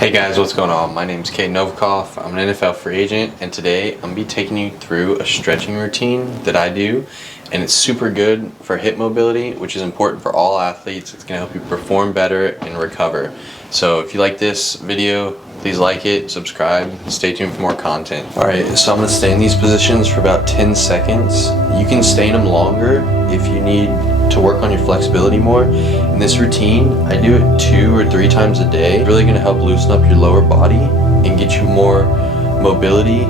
Hey guys, what's going on? My name is Caden Novikoff. I'm an NFL free agent, and today I'm going to be taking you through a stretching routine that I do, and it's super good for hip mobility, which is important for all athletes. It's going to help you perform better and recover. So if you like this video, please like it, subscribe, stay tuned for more content. Alright, so I'm going to stay in these positions for about 10 seconds. You can stay in them longer if you need to work on your flexibility more. In this routine, I do it 2 or 3 times a day. It's really going to help loosen up your lower body and get you more mobility,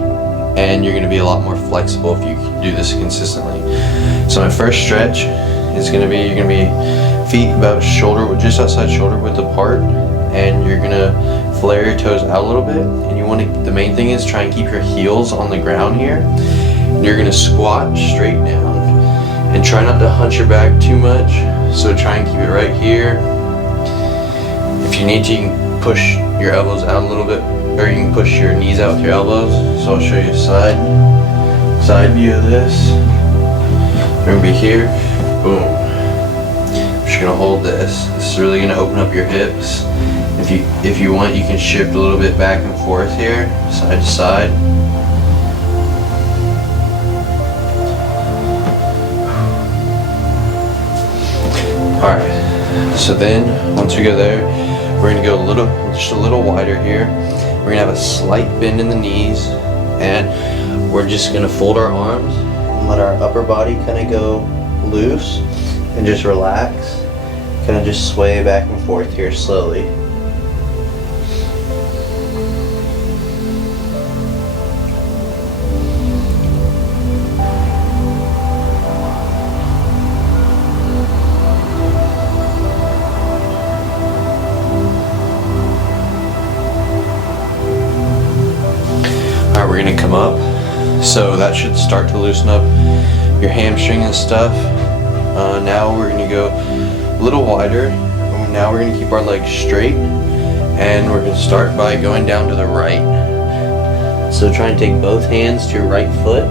and you're going to be a lot more flexible if you do this consistently. So my first stretch is going to be, you're going to be feet about shoulder, just outside shoulder width apart, and you're going to flare your toes out a little bit, and you want to, the main thing is try and keep your heels on the ground here. And you're going to squat straight down and try not to hunch your back too much, so try and keep it right here. If you need to, you can push your elbows out a little bit, or you can push your knees out with your elbows. So I'll show you a side view of this. We're gonna be here, boom. I'm just gonna hold this. This is really gonna open up your hips. If you want, you can shift a little bit back and forth here, side to side. Alright, so then once we go there, we're going to go just a little wider here. We're going to have a slight bend in the knees, and we're just going to fold our arms and let our upper body kind of go loose and just relax. Kind of just sway back and forth here slowly. We're going to come up, so that should start to loosen up your hamstring and stuff. Now we're going to go a little wider. Now we're going to keep our legs straight, and we're going to start by going down to the right. So try and take both hands to your right foot,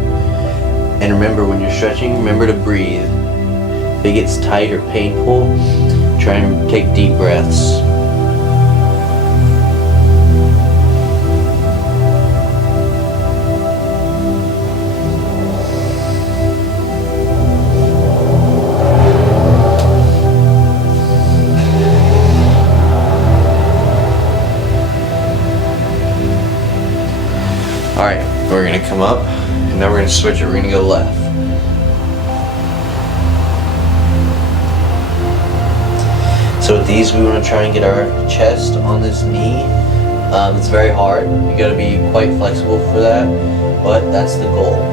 and remember, when you're stretching, remember to breathe. If it gets tight or painful, try and take deep breaths. Alright, we're going to come up, and now we're going to switch it. We're going to go left. So with these, we want to try and get our chest on this knee. It's very hard. You got to be quite flexible for that, but that's the goal.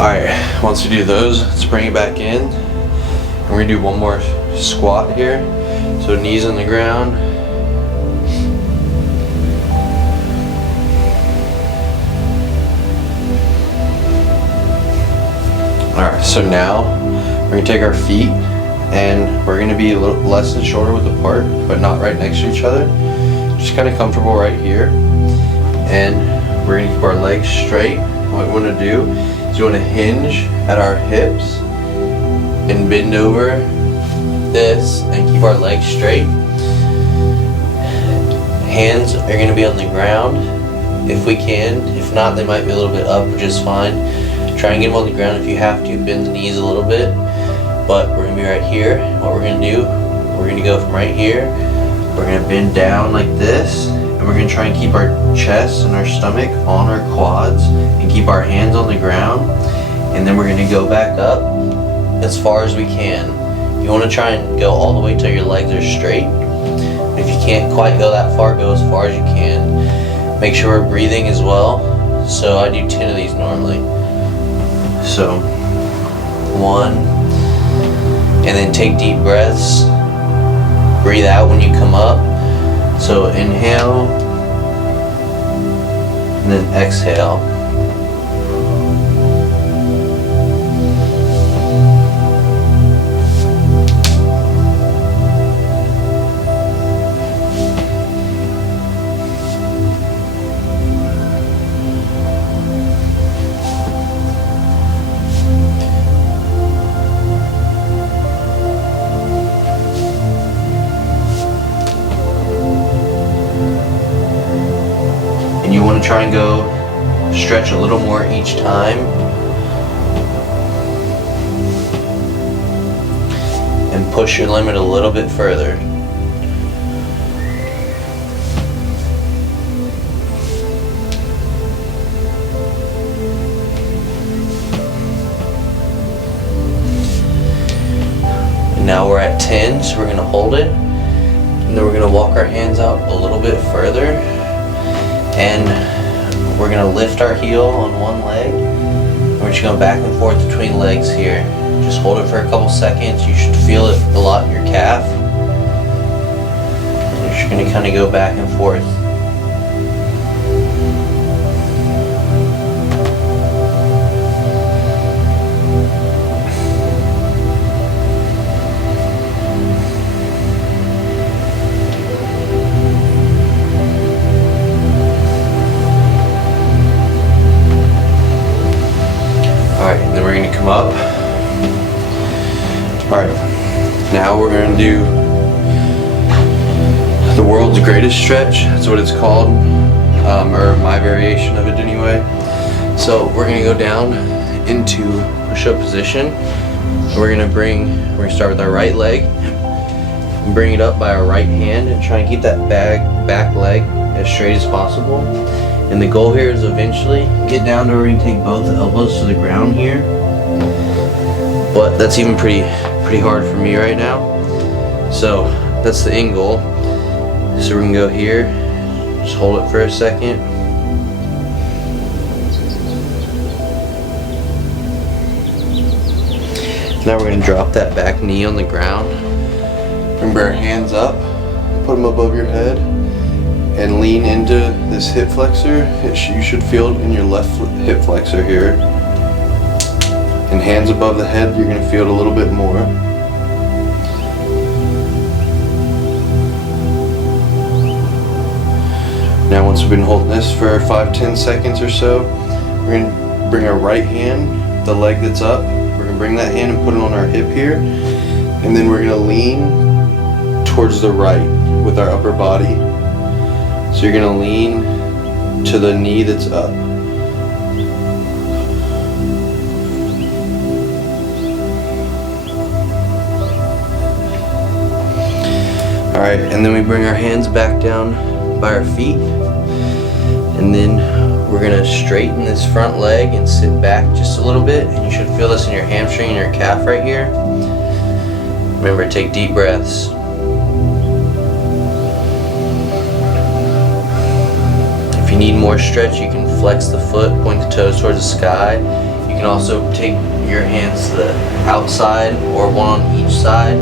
Alright, once we do those, let's bring it back in. And we're going to do one more squat here. So knees on the ground. Alright, so now we're going to take our feet, and we're going to be a little less than shoulder width apart, but not right next to each other. Just kind of comfortable right here. And we're going to keep our legs straight. What we want to do is you want to hinge at our hips and bend over this and keep our legs straight. Hands are going to be on the ground if we can. If not, they might be a little bit up, which is fine. Try and get them on the ground. If you have to, bend the knees a little bit. But we're going to be right here. What we're going to do, we're going to go from right here. We're going to bend down like this. And we're going to try and keep our chest and our stomach on our quads and keep our hands on the ground. And then we're going to go back up as far as we can. You want to try and go all the way till your legs are straight. If you can't quite go that far, go as far as you can. Make sure we're breathing as well. So I do 10 of these normally. So 1, and then take deep breaths. Breathe out when you come up. So inhale, and then exhale. try and go stretch a little more each time. And push your limit a little bit further. And now we're at 10, so we're going to hold it. And then we're going to walk our hands out a little bit further. And we're going to lift our heel on one leg. We're just going back and forth between legs here. Just hold it for a couple seconds. You should feel it a lot in your calf. You're just going to kind of go back and forth. Alright, and then we're going to come up. Alright, now we're going to do the world's greatest stretch. That's what it's called, or my variation of it anyway. So we're going to go down into push-up position. We're going to start with our right leg and bring it up by our right hand and try and keep that back leg as straight as possible. And the goal here is eventually get down to where we can take both elbows to the ground here. But that's even pretty hard for me right now. So that's the end goal. So we're gonna go here, just hold it for a second. Now we're gonna drop that back knee on the ground. Bring our hands up, put them above your head, and lean into this hip flexor. You should feel it in your left hip flexor here. And hands above the head, you're gonna feel it a little bit more. Now once we've been holding this for 5-10 seconds or so, we're gonna bring our right hand, the leg that's up, we're gonna bring that hand and put it on our hip here. And then we're gonna lean towards the right with our upper body. So you're gonna lean to the knee that's up. Alright, and then we bring our hands back down by our feet. And then we're gonna straighten this front leg and sit back just a little bit. And you should feel this in your hamstring and your calf right here. Remember, take deep breaths. If you need more stretch, you can flex the foot, point the toes towards the sky. You can also take your hands to the outside or one on each side.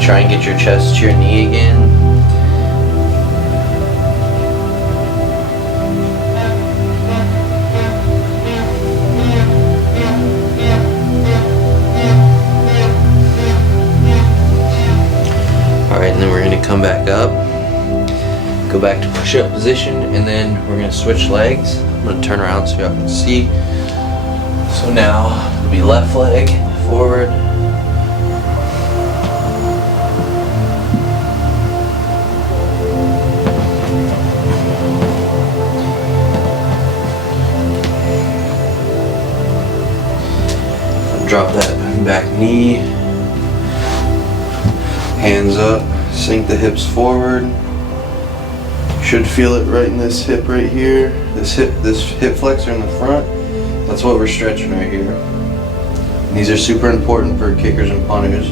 Try and get your chest to your knee again. Alright, and then we're going to come back up. Go back to push-up position, and then we're going to switch legs. I'm going to turn around so y'all can see. So now it'll be left leg forward. Drop that back knee. Hands up. Sink the hips forward. Should feel it right in this hip right here. This hip flexor in the front. That's what we're stretching right here. And these are super important for kickers and punters.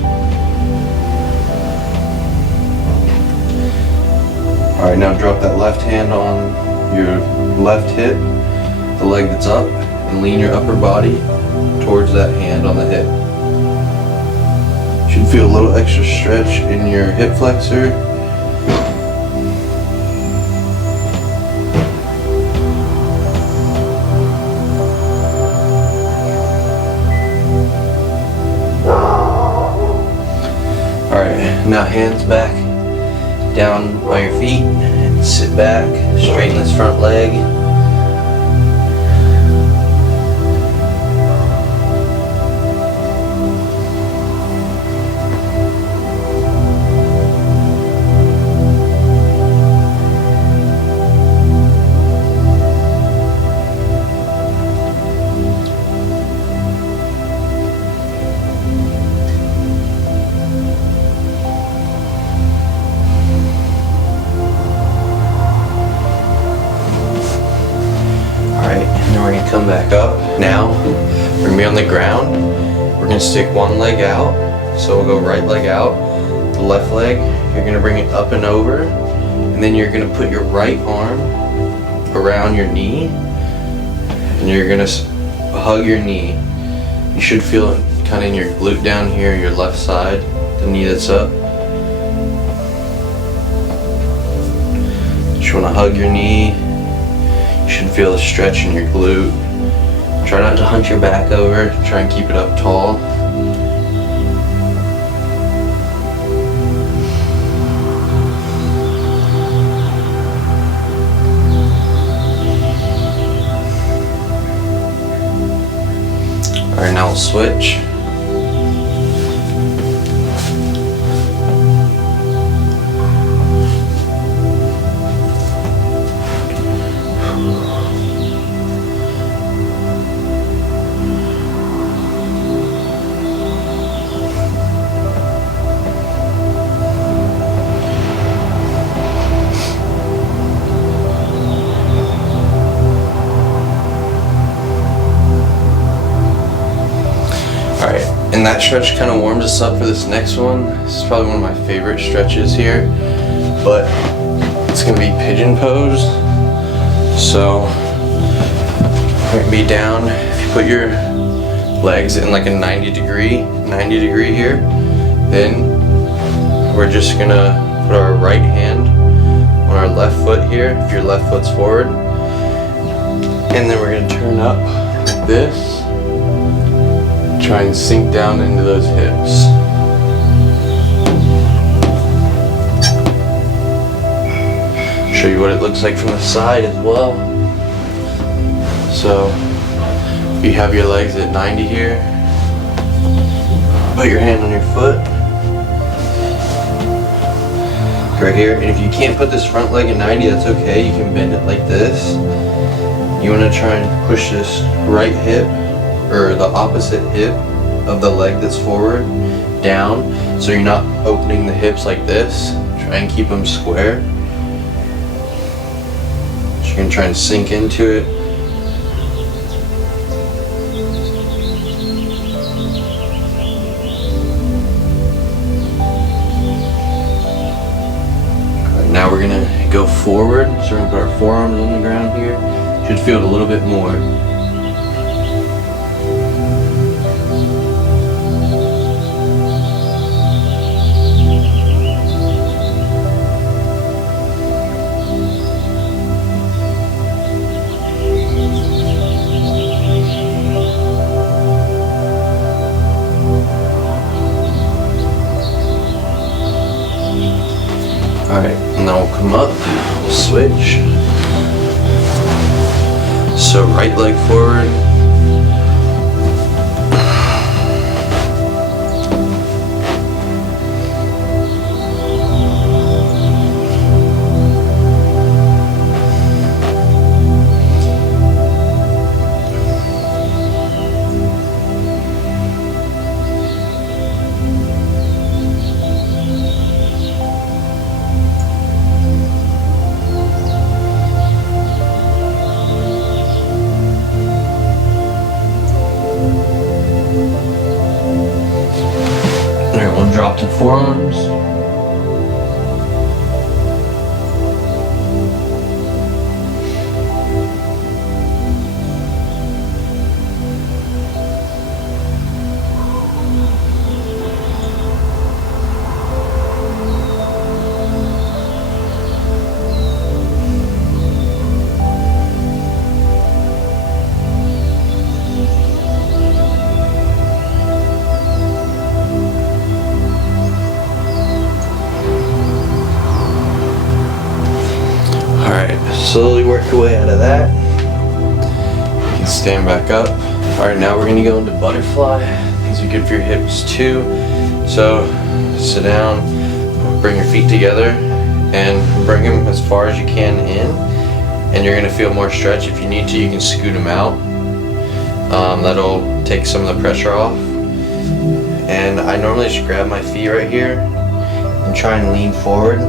Alright, now drop that left hand on your left hip, the leg that's up, and lean your upper body towards that hand on the hip. You should feel a little extra stretch in your hip flexor. Alright, now hands back down by your feet and sit back, straighten this front leg. Alright, and then we're gonna come back up. Now, we're gonna be on the ground. We're gonna stick one leg out. So we'll go right leg out, the left leg, you're gonna bring it up and over, and then you're gonna put your right arm around your knee, and you're gonna hug your knee. You should feel it kind of in your glute down here, your left side, the knee that's up. Just wanna hug your knee. You should feel a stretch in your glute. Try not to hunch your back over, try and keep it up tall. Alright, now we'll switch. Alright, and that stretch kind of warms us up for this next one. This is probably one of my favorite stretches here, but it's going to be pigeon pose. So, we're going to be down. If you put your legs in like a 90 degree here, then we're just going to put our right hand on our left foot here, if your left foot's forward, and then we're going to turn up like this. Try and sink down into those hips. Show you what it looks like from the side as well. So, if you have your legs at 90 here, put your hand on your foot. Right here, and if you can't put this front leg at 90, that's okay. You can bend it like this. You want to try and push this right hip, or the opposite hip of the leg that's forward, down, so you're not opening the hips like this. Try and keep them square. So you're gonna try and sink into it. Right, now we're gonna go forward, so we're gonna put our forearms on the ground here. Should feel it a little bit more. Alright, and now we'll come up, we'll switch. So right leg forward. Drop to forearms. Slowly work your way out of that. You can stand back up. Alright, now we're gonna go into butterfly. These are good for your hips too. So, sit down, bring your feet together, and bring them as far as you can in. And you're gonna feel more stretch. If you need to, you can scoot them out. That'll take some of the pressure off. And I normally just grab my feet right here and try and lean forward.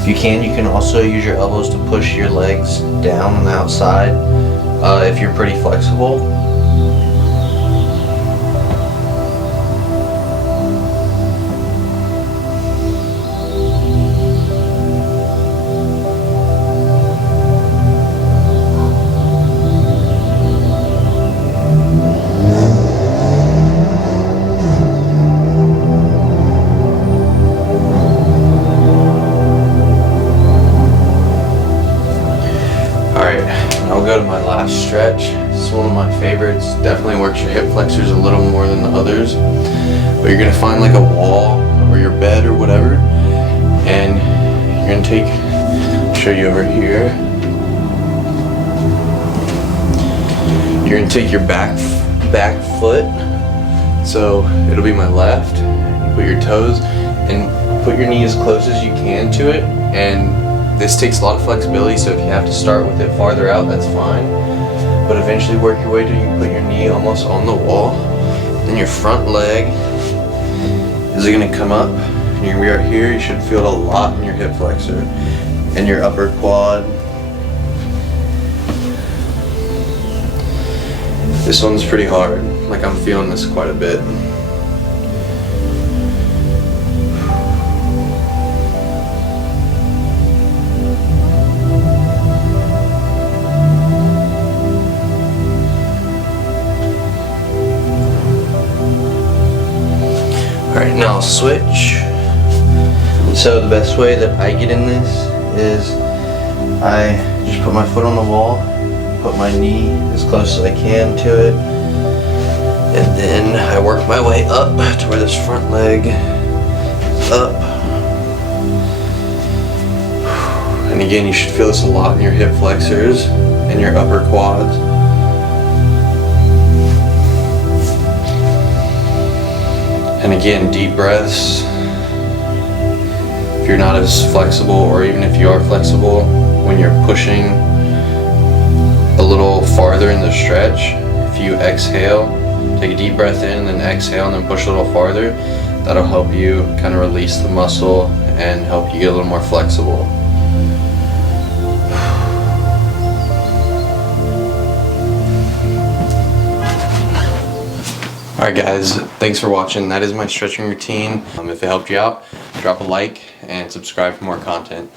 If you can also use your elbows to push your legs down on the outside if you're pretty flexible. I'll go to my last stretch. This is one of my favorites. Definitely works your hip flexors a little more than the others. But you're gonna find like a wall or your bed or whatever, and you're gonna take, I'll show you over here. You're gonna take your back foot, so it'll be my left. You put your toes and put your knee as close as you can to it, and this takes a lot of flexibility, so if you have to start with it farther out, that's fine. But eventually work your way till you put your knee almost on the wall. Then your front leg is gonna come up. You're gonna be right here. You should feel it a lot in your hip flexor and your upper quad. This one's pretty hard. Like, I'm feeling this quite a bit. Alright, now I'll switch. So the best way that I get in this is I just put my foot on the wall, put my knee as close as I can to it, and then I work my way up to where this front leg is up. And again, you should feel this a lot in your hip flexors and your upper quads. And again, deep breaths. If you're not as flexible, or even if you are flexible, when you're pushing a little farther in the stretch, if you exhale, take a deep breath in and then exhale and then push a little farther, that'll help you kind of release the muscle and help you get a little more flexible. Alright guys, thanks for watching. That is my stretching routine. If it helped you out, drop a like and subscribe for more content.